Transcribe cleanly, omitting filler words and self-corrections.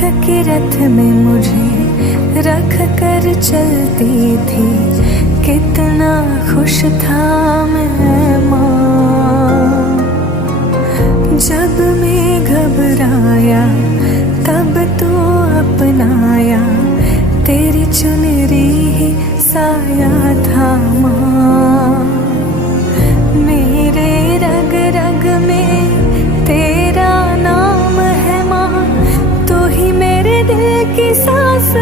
के रथ में मुझे रख कर चलती थी, कितना खुश था मैं माँ। जब मैं घबराया तब तो अपनाया, तेरी चुनरी ही साया था माँ। मेरे रग रग में तेरा नाम है माँ, तू ही मेरे दिल की सांस